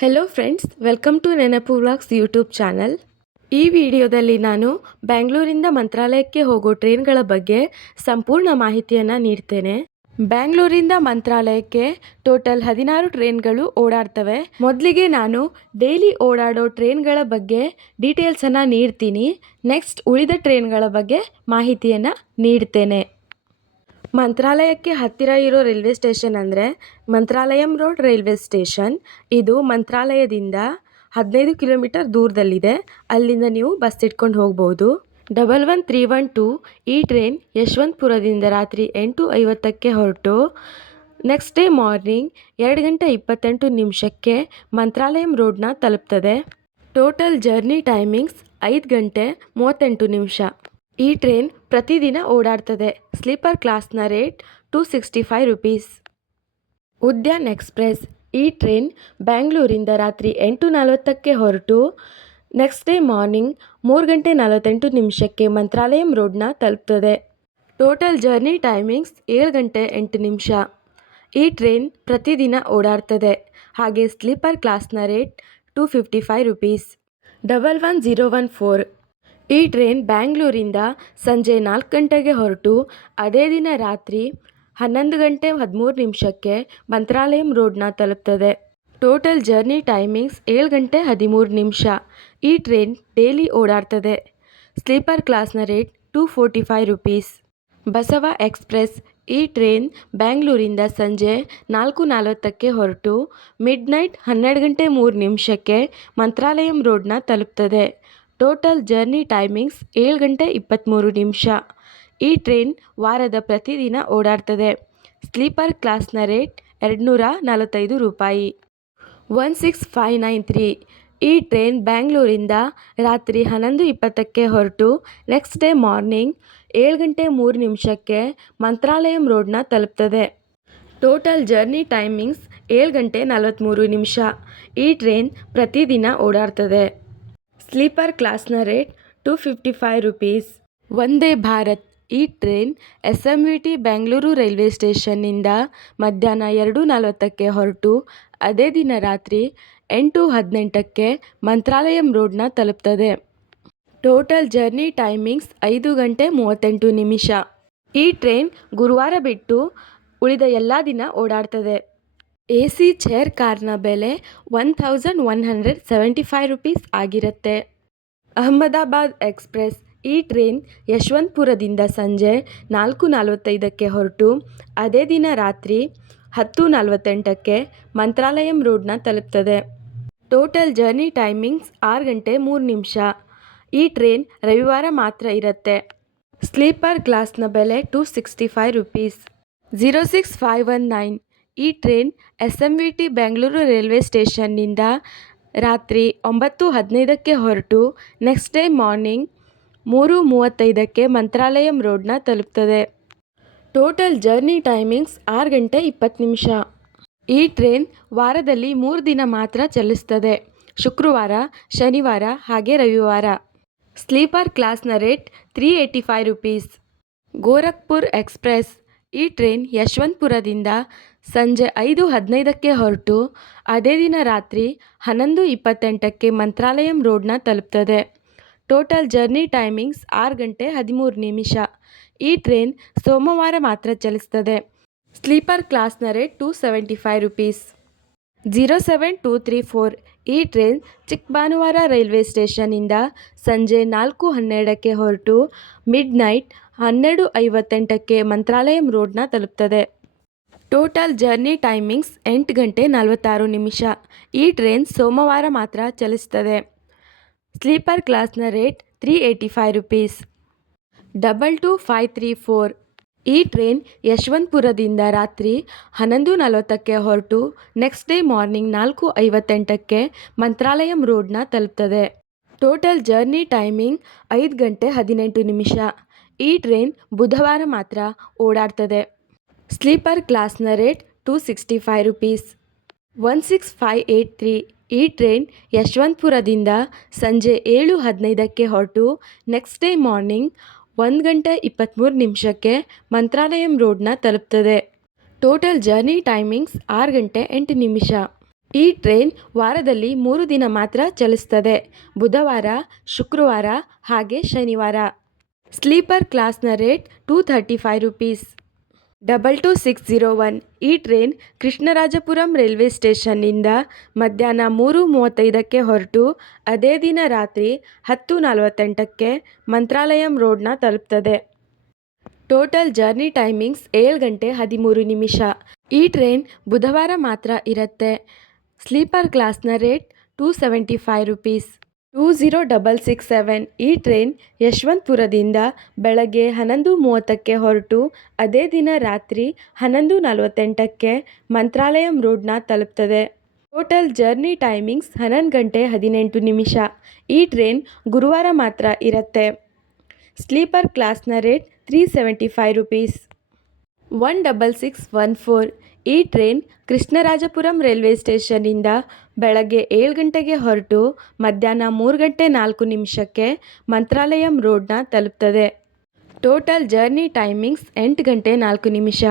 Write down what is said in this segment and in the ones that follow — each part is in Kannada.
Hello friends welcome to Nenapu vlogs YouTube channel ಈ ವಿಡಿಯೋದಲ್ಲಿ ನಾನು ಬ್ಯಾಂಗ್ಳೂರಿಂದ ಮಂತ್ರಾಲಯಕ್ಕೆ ಹೋಗೋ ಟ್ರೈನ್ಗಳ ಬಗ್ಗೆ ಸಂಪೂರ್ಣ ಮಾಹಿತಿಯನ್ನು ನೀಡ್ತೇನೆ. ಬ್ಯಾಂಗ್ಳೂರಿಂದ ಮಂತ್ರಾಲಯಕ್ಕೆ ಟೋಟಲ್ ಹದಿನಾರು ಟ್ರೈನ್ಗಳು ಓಡಾಡ್ತವೆ. ಮೊದಲಿಗೆ ನಾನು ಡೈಲಿ ಓಡಾಡೋ ಟ್ರೈನ್ಗಳ ಬಗ್ಗೆ ಡೀಟೇಲ್ಸನ್ನು ನೀಡ್ತೀನಿ. ನೆಕ್ಸ್ಟ್ ಉಳಿದ ಟ್ರೈನ್ಗಳ ಬಗ್ಗೆ ಮಾಹಿತಿಯನ್ನು ನೀಡ್ತೇನೆ. ಮಂತ್ರಾಲಯಕ್ಕೆ ಹತ್ತಿರ ಇರೋ ರೈಲ್ವೆ ಸ್ಟೇಷನ್ ಅಂದರೆ ಮಂತ್ರಾಲಯಂ ರೋಡ್ ರೈಲ್ವೆ ಸ್ಟೇಷನ್. ಇದು ಮಂತ್ರಾಲಯದಿಂದ ಹದಿನೈದು ಕಿಲೋಮೀಟರ್ ದೂರದಲ್ಲಿದೆ. ಅಲ್ಲಿಂದ ನೀವು ಬಸ್ ಇಟ್ಕೊಂಡು ಹೋಗ್ಬೋದು. Double one three one two ಈ ಟ್ರೈನ್ ಯಶವಂತಪುರದಿಂದ ರಾತ್ರಿ ಎಂಟು ಐವತ್ತಕ್ಕೆ ಹೊರಟು. ನೆಕ್ಸ್ಟ್ ಡೇ ಮಾರ್ನಿಂಗ್ ಎರಡು ಗಂಟೆ ಇಪ್ಪತ್ತೆಂಟು ನಿಮಿಷಕ್ಕೆ ಮಂತ್ರಾಲಯಂ ರೋಡ್ನ ತಲುಪ್ತದೆ. ಟೋಟಲ್ ಜರ್ನಿ ಟೈಮಿಂಗ್ಸ್ ಐದು ಗಂಟೆ ಮೂವತ್ತೆಂಟು ನಿಮಿಷ. ಈ ಟ್ರೈನ್ ಪ್ರತಿದಿನ ಓಡಾಡ್ತದೆ. ಸ್ಲೀಪರ್ ಕ್ಲಾಸ್ನ rate two sixty five rupees. Udyan express. ಈ ಟ್ರೈನ್ ಬ್ಯಾಂಗ್ಳೂರಿಂದ ರಾತ್ರಿ ಎಂಟು ನಲವತ್ತಕ್ಕೆ ಹೊರಟು, ನೆಕ್ಸ್ಟ್ ಡೇ ಮಾರ್ನಿಂಗ್ ಮೂರು ಗಂಟೆ ನಲವತ್ತೆಂಟು ನಿಮಿಷಕ್ಕೆ ಮಂತ್ರಾಲಯಂ ರೋಡ್ನ ತಲುಪ್ತದೆ. ಟೋಟಲ್ ಜರ್ನಿ ಟೈಮಿಂಗ್ಸ್ ಏಳು ಗಂಟೆ ಎಂಟು ನಿಮಿಷ. ಈ ಟ್ರೈನ್ ಪ್ರತಿದಿನ ಓಡಾಡ್ತದೆ. ಹಾಗೆ ಸ್ಲೀಪರ್ ಕ್ಲಾಸ್ನ rate two fifty five rupees. Double one zero one four ಈ ಟ್ರೈನ್ ಬ್ಯಾಂಗ್ಳೂರಿಂದ ಸಂಜೆ ನಾಲ್ಕು ಗಂಟೆಗೆ ಹೊರಟು, ಅದೇ ದಿನ ರಾತ್ರಿ ಹನ್ನೊಂದು ಗಂಟೆ ಹದಿಮೂರು ನಿಮಿಷಕ್ಕೆ ಮಂತ್ರಾಲಯಂ ರೋಡ್ನ ತಲುಪ್ತದೆ. ಟೋಟಲ್ ಜರ್ನಿ ಟೈಮಿಂಗ್ಸ್ ಏಳು ಗಂಟೆ ಹದಿಮೂರು ನಿಮಿಷ. ಈ ಟ್ರೈನ್ ಡೈಲಿ ಓಡಾಡ್ತದೆ. ಸ್ಲೀಪರ್ ಕ್ಲಾಸ್ನ rate two forty five rupees. Basava express ಈ ಟ್ರೈನ್ ಬ್ಯಾಂಗ್ಳೂರಿಂದ ಸಂಜೆ ನಾಲ್ಕು ನಲವತ್ತಕ್ಕೆ ಹೊರಟು ಮಿಡ್ ನೈಟ್ ಹನ್ನೆರಡು ಗಂಟೆ ಮೂರು ನಿಮಿಷಕ್ಕೆ ಮಂತ್ರಾಲಯಂ ರೋಡ್ನ ತಲುಪ್ತದೆ. ಟೋಟಲ್ ಜರ್ನಿ ಟೈಮಿಂಗ್ಸ್ ಏಳು ಗಂಟೆ ಇಪ್ಪತ್ತ್ಮೂರು ನಿಮಿಷ. ಈ ಟ್ರೈನ್ ವಾರದ ಪ್ರತಿದಿನ ಓಡಾಡ್ತದೆ. ಸ್ಲೀಪರ್ ಕ್ಲಾಸ್ನ ರೇಟ್ ಎರಡುನೂರ ನಲವತ್ತೈದು ರೂಪಾಯಿ. One six five nine three. ಈ ಟ್ರೈನ್ ಬ್ಯಾಂಗ್ಳೂರಿಂದ ರಾತ್ರಿ ಹನ್ನೊಂದು ಇಪ್ಪತ್ತಕ್ಕೆ ಹೊರಟು ನೆಕ್ಸ್ಟ್ ಡೇ ಮಾರ್ನಿಂಗ್ ಏಳು ಗಂಟೆ ಮೂರು ನಿಮಿಷಕ್ಕೆ ಮಂತ್ರಾಲಯಂ ರೋಡ್ನ ತಲುಪ್ತದೆ. ಟೋಟಲ್ ಜರ್ನಿ ಟೈಮಿಂಗ್ಸ್ ಏಳು ಗಂಟೆ ನಲವತ್ತ್ಮೂರು ನಿಮಿಷ. ಈ ಟ್ರೈನ್ ಪ್ರತಿದಿನ ಓಡಾಡ್ತದೆ. ಸ್ಲೀಪರ್ ಕ್ಲಾಸ್ನ rate two fifty five rupees. Vande Bharat ಈ train S M V T Bengaluru railway ಸ್ಟೇಷನ್ನಿಂದ ಮಧ್ಯಾಹ್ನ ಎರಡು ನಲವತ್ತಕ್ಕೆ ಹೊರಟು, ಅದೇ ದಿನ ರಾತ್ರಿ ಎಂಟು ಹದಿನೆಂಟಕ್ಕೆ ಮಂತ್ರಾಲಯಂ ರೋಡ್ನ ತಲುಪ್ತದೆ. ಟೋಟಲ್ ಜರ್ನಿ ಟೈಮಿಂಗ್ಸ್ ಐದು ಗಂಟೆ ಮೂವತ್ತೆಂಟು ನಿಮಿಷ. ಈ ಟ್ರೈನ್ ಗುರುವಾರ ಬಿಟ್ಟು ಉಳಿದ ಎಲ್ಲ ದಿನ ಓಡಾಡ್ತದೆ. ಎ ಸಿ ಚೇರ್ ಕಾರ್ನ ಬೆಲೆ one thousand one hundred seventy five rupees ಆಗಿರುತ್ತೆ. ಅಹಮದಾಬಾದ್ ಎಕ್ಸ್ಪ್ರೆಸ್ ಈ ಟ್ರೈನ್ ಯಶವಂತಪುರದಿಂದ ಸಂಜೆ ನಾಲ್ಕು ನಲವತ್ತೈದಕ್ಕೆ ಹೊರಟು, ಅದೇ ದಿನ ರಾತ್ರಿ ಹತ್ತು ನಲವತ್ತೆಂಟಕ್ಕೆ ಮಂತ್ರಾಲಯಂ ರೋಡ್ನ ತಲುಪ್ತದೆ. ಟೋಟಲ್ ಜರ್ನಿ ಟೈಮಿಂಗ್ಸ್ ಆರು ಗಂಟೆ ಮೂರು ನಿಮಿಷ. ಈ ಟ್ರೈನ್ ರವಿವಾರ ಮಾತ್ರ ಇರುತ್ತೆ. ಸ್ಲೀಪರ್ ಕ್ಲಾಸ್ನ ಬೆಲೆ two sixty five rupees. Zero six five one nine ಈ train S M V T Bengaluru railway ಸ್ಟೇಷನ್ನಿಂದ ರಾತ್ರಿ ಒಂಬತ್ತು ಹದಿನೈದಕ್ಕೆ ಹೊರಟು, ನೆಕ್ಸ್ಟ್ ಡೇ ಮಾರ್ನಿಂಗ್ ಮೂರು ಮೂವತ್ತೈದಕ್ಕೆ ಮಂತ್ರಾಲಯಂ ರೋಡ್ನ ತಲುಪ್ತದೆ. ಟೋಟಲ್ ಜರ್ನಿ ಟೈಮಿಂಗ್ಸ್ ಆರು ಗಂಟೆ ಇಪ್ಪತ್ತು ನಿಮಿಷ. ಈ ಟ್ರೈನ್ ವಾರದಲ್ಲಿ ಮೂರು ದಿನ ಮಾತ್ರ ಚಲಿಸ್ತದೆ. ಶುಕ್ರವಾರ, ಶನಿವಾರ ಹಾಗೆ ರವಿವಾರ. ಸ್ಲೀಪರ್ ಕ್ಲಾಸ್ನ rate three eighty five rupees. Gorakhpur express. ಈ ಟ್ರೈನ್ ಯಶವಂತಪುರದಿಂದ ಸಂಜೆ ಐದು ಹದಿನೈದಕ್ಕೆ ಹೊರಟು ಅದೇ ದಿನ ರಾತ್ರಿ ಹನ್ನೊಂದು ಇಪ್ಪತ್ತೆಂಟಕ್ಕೆ ಮಂತ್ರಾಲಯಂ ರೋಡ್ನ ತಲುಪ್ತದೆ. ಟೋಟಲ್ ಜರ್ನಿ ಟೈಮಿಂಗ್ಸ್ ಆರು ಗಂಟೆ ಹದಿಮೂರು ನಿಮಿಷ. ಈ ಟ್ರೈನ್ ಸೋಮವಾರ ಮಾತ್ರ ಚಲಿಸ್ತದೆ. ಸ್ಲೀಪರ್ ಕ್ಲಾಸ್ನ rate two seventy five rupees. Zero seven two three four ಈ ಟ್ರೈನ್ ಚಿಕ್ಕಬಾನುವಾರ ರೈಲ್ವೆ ಸ್ಟೇಷನ್ನಿಂದ ಸಂಜೆ ನಾಲ್ಕು ಹನ್ನೆರಡಕ್ಕೆ ಹೊರಟು ಮಿಡ್ ನೈಟ್ ಹನ್ನೆರಡು ಐವತ್ತೆಂಟಕ್ಕೆ ಮಂತ್ರಾಲಯಂ ರೋಡ್ನ ತಲುಪ್ತದೆ. ಟೋಟಲ್ ಜರ್ನಿ ಟೈಮಿಂಗ್ಸ್ ಎಂಟು ಗಂಟೆ ನಲವತ್ತಾರು ನಿಮಿಷ. ಈ ಟ್ರೈನ್ ಸೋಮವಾರ ಮಾತ್ರ ಚಲಿಸ್ತದೆ ಸ್ಲೀಪರ್ ಕ್ಲಾಸ್ನ rate three eighty five rupees. Double two five three four. ಈ ಟ್ರೈನ್ ಯಶವಂತಪುರದಿಂದ ರಾತ್ರಿ ಹನ್ನೊಂದು ನಲವತ್ತಕ್ಕೆ ಹೊರಟು ನೆಕ್ಸ್ಟ್ ಡೇ ಮಾರ್ನಿಂಗ್ ನಾಲ್ಕು ಐವತ್ತೆಂಟಕ್ಕೆ ಮಂತ್ರಾಲಯಂ ರೋಡ್ನ ತಲುಪ್ತದೆ. ಟೋಟಲ್ ಜರ್ನಿ ಟೈಮಿಂಗ್ ಐದು ಗಂಟೆ ಹದಿನೆಂಟು ನಿಮಿಷ. ಈ ಟ್ರೈನ್ ಬುಧವಾರ ಮಾತ್ರ ಓಡಾಡ್ತದೆ. ಸ್ಲೀಪರ್ ಕ್ಲಾಸ್ನ rate two sixty five rupees. One six five eight three ಈ ಟ್ರೈನ್ ಯಶವಂತಪುರದಿಂದ ಸಂಜೆ ಏಳು ಹದಿನೈದಕ್ಕೆ ಹೊರಟು, ನೆಕ್ಸ್ಟ್ ಡೇ ಮಾರ್ನಿಂಗ್ ಒಂದು ಗಂಟೆ ಇಪ್ಪತ್ತ್ಮೂರು ನಿಮಿಷಕ್ಕೆ ಮಂತ್ರಾಲಯಂ ರೋಡ್ನ ತಲುಪ್ತದೆ. ಟೋಟಲ್ ಜರ್ನಿ ಟೈಮಿಂಗ್ಸ್ ಆರು ಗಂಟೆ ಎಂಟು ನಿಮಿಷ. ಈ ಟ್ರೈನ್ ವಾರದಲ್ಲಿ ಮೂರು ದಿನ ಮಾತ್ರ ಚಲಿಸ್ತದೆ. ಬುಧವಾರ, ಶುಕ್ರವಾರ ಹಾಗೆ ಶನಿವಾರ. ಸ್ಲೀಪರ್ ಕ್ಲಾಸ್ನ rate two thirty five rupees. Double two six zero one ಈ ಟ್ರೈನ್ ಕೃಷ್ಣರಾಜಪುರಂ ರೈಲ್ವೆ ಸ್ಟೇಷನ್ನಿಂದ ಮಧ್ಯಾಹ್ನ ಮೂರು ಮೂವತ್ತೈದಕ್ಕೆ ಹೊರಟು ಅದೇ ದಿನ ರಾತ್ರಿ ಹತ್ತು ನಲವತ್ತೆಂಟಕ್ಕೆ ಮಂತ್ರಾಲಯಂ ರೋಡ್ನ ತಲುಪ್ತದೆ. ಟೋಟಲ್ ಜರ್ನಿ ಟೈಮಿಂಗ್ಸ್ ಏಳು ಗಂಟೆ ಹದಿಮೂರು ನಿಮಿಷ. ಈ ಟ್ರೈನ್ ಬುಧವಾರ ಮಾತ್ರ ಇರುತ್ತೆ. ಸ್ಲೀಪರ್ ಕ್ಲಾಸ್ನ rate two seventy five rupees. Two zero double six seven ಈ ಟ್ರೈನ್ ಯಶವಂತಪುರದಿಂದ ಬೆಳಗ್ಗೆ ಹನ್ನೊಂದು ಮೂವತ್ತಕ್ಕೆ ಹೊರಟು ಅದೇ ದಿನ ರಾತ್ರಿ ಹನ್ನೊಂದು ನಲವತ್ತೆಂಟಕ್ಕೆ ಮಂತ್ರಾಲಯಂ ರೋಡ್ನ ತಲುಪ್ತದೆ. ಟೋಟಲ್ ಜರ್ನಿ ಟೈಮಿಂಗ್ಸ್ ಹನ್ನೊಂದು ಗಂಟೆ ಹದಿನೆಂಟು ನಿಮಿಷ. ಈ ಟ್ರೈನ್ ಗುರುವಾರ ಮಾತ್ರ ಇರುತ್ತೆ. ಸ್ಲೀಪರ್ ಕ್ಲಾಸ್ನ rate three seventy five rupees one double six one four ಈ ಟ್ರೈನ್ ಕೃಷ್ಣರಾಜಪುರಂ ರೈಲ್ವೆ ಸ್ಟೇಷನ್ನಿಂದ ಬೆಳಗ್ಗೆ ಏಳು ಗಂಟೆಗೆ ಹೊರಟು ಮಧ್ಯಾಹ್ನ ಮೂರು ಗಂಟೆ ನಾಲ್ಕು ನಿಮಿಷಕ್ಕೆ ಮಂತ್ರಾಲಯಂ ರೋಡ್ನ ತಲುಪ್ತದೆ. ಟೋಟಲ್ ಜರ್ನಿ ಟೈಮಿಂಗ್ಸ್ ಎಂಟು ಗಂಟೆ ನಾಲ್ಕು ನಿಮಿಷ.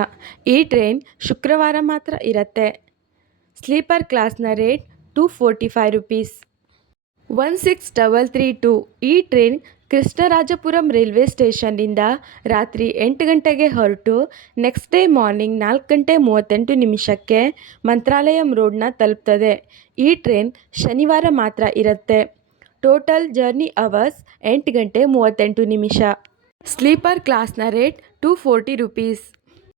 ಈ ಟ್ರೈನ್ ಶುಕ್ರವಾರ ಮಾತ್ರ ಇರುತ್ತೆ. ಸ್ಲೀಪರ್ ಕ್ಲಾಸ್ನ rate two forty five rupees. One six double three two ಈ ಟ್ರೈನ್ ಕೃಷ್ಣರಾಜಪುರಂ ರೈಲ್ವೆ ಸ್ಟೇಷನ್ನಿಂದ ರಾತ್ರಿ ಎಂಟು ಗಂಟೆಗೆ ಹೊರಟು ನೆಕ್ಸ್ಟ್ ಡೇ ಮಾರ್ನಿಂಗ್ ನಾಲ್ಕು ಗಂಟೆ ಮೂವತ್ತೆಂಟು ನಿಮಿಷಕ್ಕೆ ಮಂತ್ರಾಲಯಂ ರೋಡ್ನ ತಲುಪ್ತದೆ. ಈ ಟ್ರೈನ್ ಶನಿವಾರ ಮಾತ್ರ ಇರುತ್ತೆ. ಟೋಟಲ್ ಜರ್ನಿ ಅವರ್ಸ್ ಎಂಟು ಗಂಟೆ ಮೂವತ್ತೆಂಟು ನಿಮಿಷ. ಸ್ಲೀಪರ್ ಕ್ಲಾಸ್ನ ರೇಟ್ ಟು ಫೋರ್ಟಿ ರುಪೀಸ್